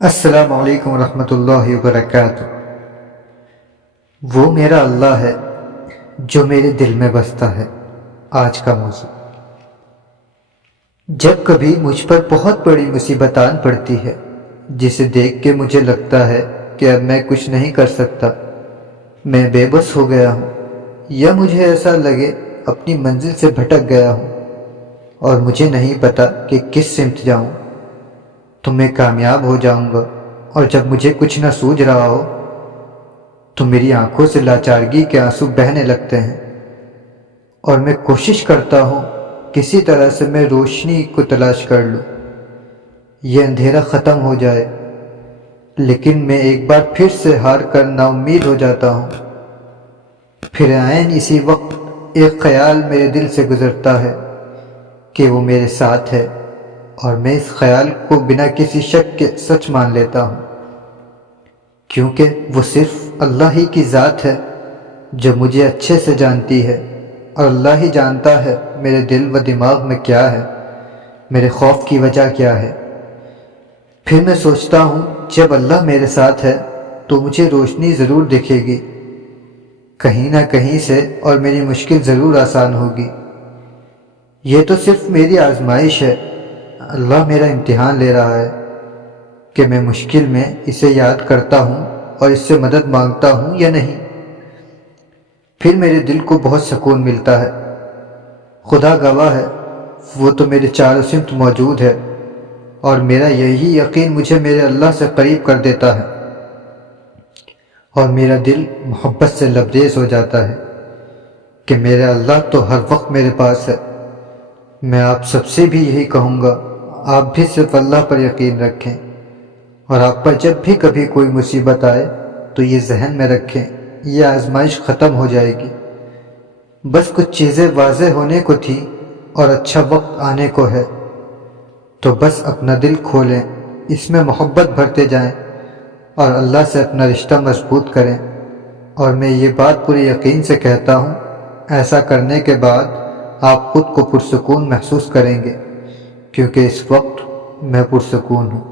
السلام علیکم ورحمۃ اللہ وبرکاتہ۔ وہ میرا اللہ ہے جو میرے دل میں بستا ہے۔ آج کا موضوع، جب کبھی مجھ پر بہت بڑی مصیبت آن پڑتی ہے جسے دیکھ کے مجھے لگتا ہے کہ اب میں کچھ نہیں کر سکتا، میں بے بس ہو گیا ہوں، یا مجھے ایسا لگے اپنی منزل سے بھٹک گیا ہوں اور مجھے نہیں پتا کہ کس سمت جاؤں، تو میں کامیاب ہو جاؤں گا۔ اور جب مجھے کچھ نہ سوجھ رہا ہو تو میری آنکھوں سے لاچارگی کے آنسو بہنے لگتے ہیں، اور میں کوشش کرتا ہوں کسی طرح سے میں روشنی کو تلاش کر لوں، یہ اندھیرا ختم ہو جائے، لیکن میں ایک بار پھر سے ہار کر نا امید ہو جاتا ہوں۔ پھر عین اسی وقت ایک خیال میرے دل سے گزرتا ہے کہ وہ میرے ساتھ ہے، اور میں اس خیال کو بنا کسی شک کے سچ مان لیتا ہوں، کیونکہ وہ صرف اللہ ہی کی ذات ہے جو مجھے اچھے سے جانتی ہے، اور اللہ ہی جانتا ہے میرے دل و دماغ میں کیا ہے، میرے خوف کی وجہ کیا ہے۔ پھر میں سوچتا ہوں جب اللہ میرے ساتھ ہے تو مجھے روشنی ضرور دکھے گی کہیں نہ کہیں سے، اور میری مشکل ضرور آسان ہوگی۔ یہ تو صرف میری آزمائش ہے، اللہ میرا امتحان لے رہا ہے کہ میں مشکل میں اسے یاد کرتا ہوں اور اس سے مدد مانگتا ہوں یا نہیں۔ پھر میرے دل کو بہت سکون ملتا ہے۔ خدا گواہ ہے، وہ تو میرے چاروں سمت موجود ہے، اور میرا یہی یقین مجھے میرے اللہ سے قریب کر دیتا ہے، اور میرا دل محبت سے لبریز ہو جاتا ہے کہ میرا اللہ تو ہر وقت میرے پاس ہے۔ میں آپ سب سے بھی یہی کہوں گا، آپ بھی صرف اللہ پر یقین رکھیں، اور آپ پر جب بھی کبھی کوئی مصیبت آئے تو یہ ذہن میں رکھیں یہ آزمائش ختم ہو جائے گی، بس کچھ چیزیں واضح ہونے کو تھی اور اچھا وقت آنے کو ہے، تو بس اپنا دل کھولیں، اس میں محبت بھرتے جائیں اور اللہ سے اپنا رشتہ مضبوط کریں۔ اور میں یہ بات پورے یقین سے کہتا ہوں، ایسا کرنے کے بعد آپ خود کو پرسکون محسوس کریں گے، کیونکہ اس وقت میں پرسکون ہوں۔